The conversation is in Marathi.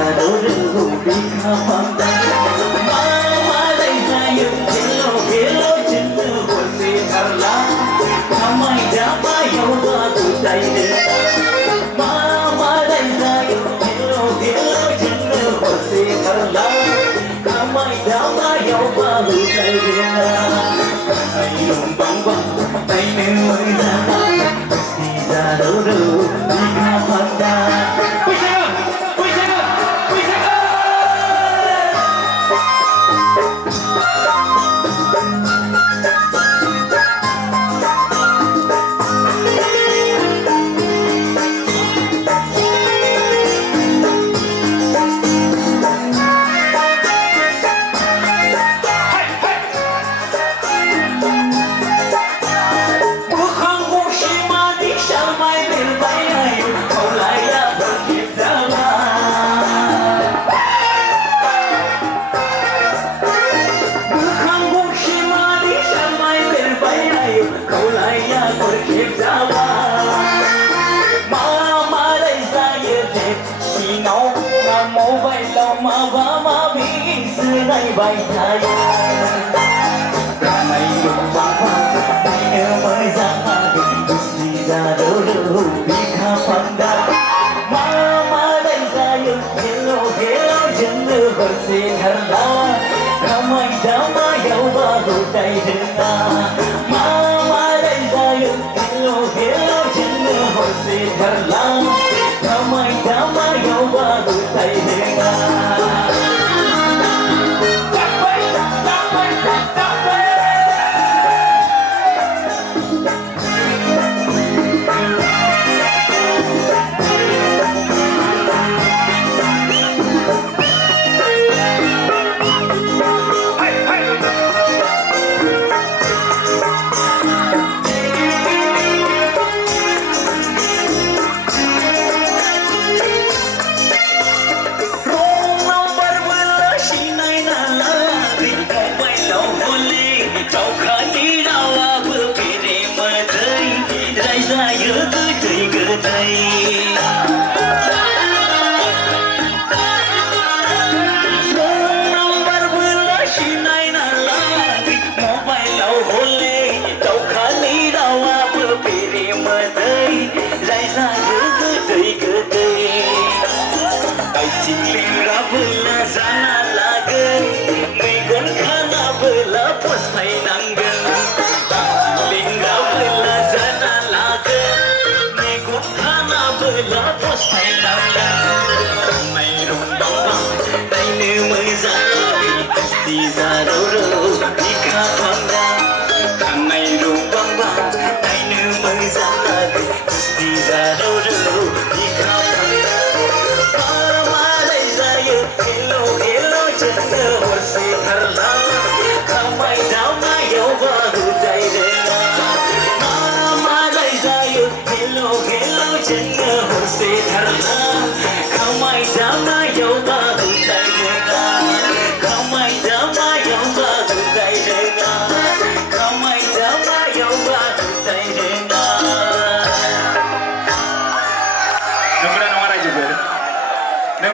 जादाव रोगौ बिखा फांदा मारै जायो हेलो हेलो जोंनो हरसे थारला खामाय दामायाव बाबो दायनो मारै जायो हेलो हेलो जोंनो हरसे थारला खामाय दामायाव बाबो दायनो आयं बांबां दायनो मोजां जादाव रोगौ बिखा फांदा bay thay ngày đừng băng khoăn nhớ mới ra đi ra đâu đâu đi khám phá ma đây ra những hello hello chân đưa bờ xe thật là không ai dám mà giàu ba đồ tay đừng ma đây ra những hello hello chân đưa bờ xe thật là không ai dám mà giàu ba đồ tay đừng Hãy subscribe cho kênh Ghiền Mì Gõ để không bỏ lỡ